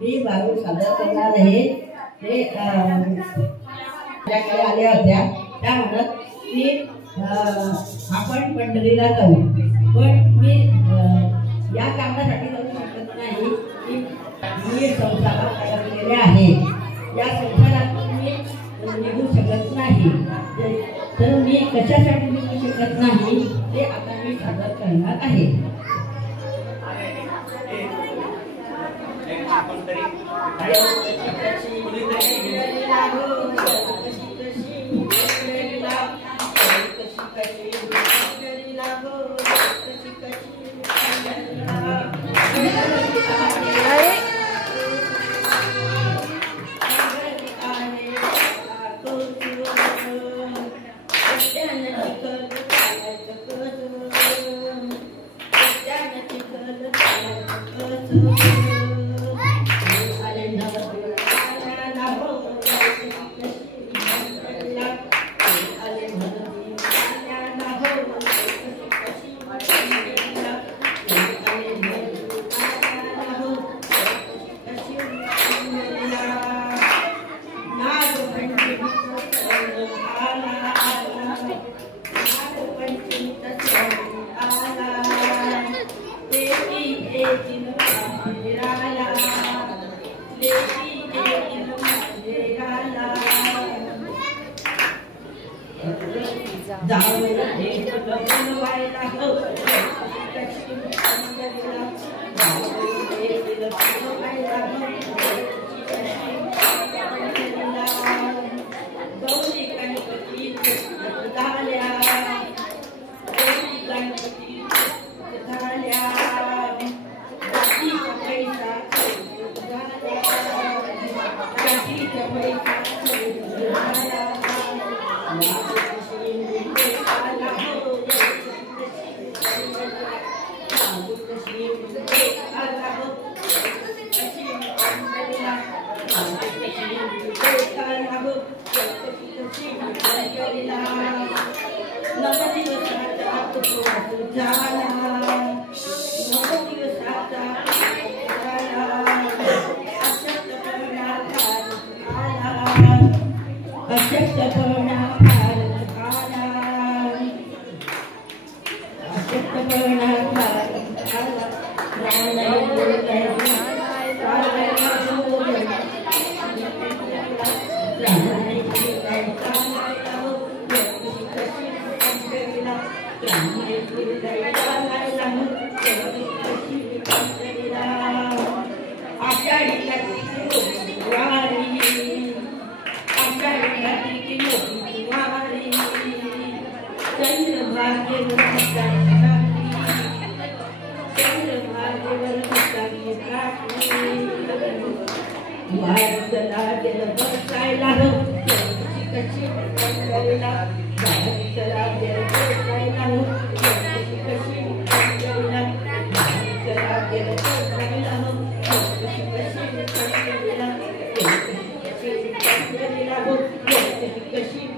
मी बारू सादर करणार आहे ते माझ्याकडे आल्या होत्या त्या म्हणत की आपण पंढरीला जाऊ, पण मी या कामासाठी जाऊ शकत नाही की मी संसारात अडकलेले आहे, या संसारातून मी निघू शकत नाही, तर मी कशासाठी निघू शकत नाही ते आता मी सादर करणार आहे. कशी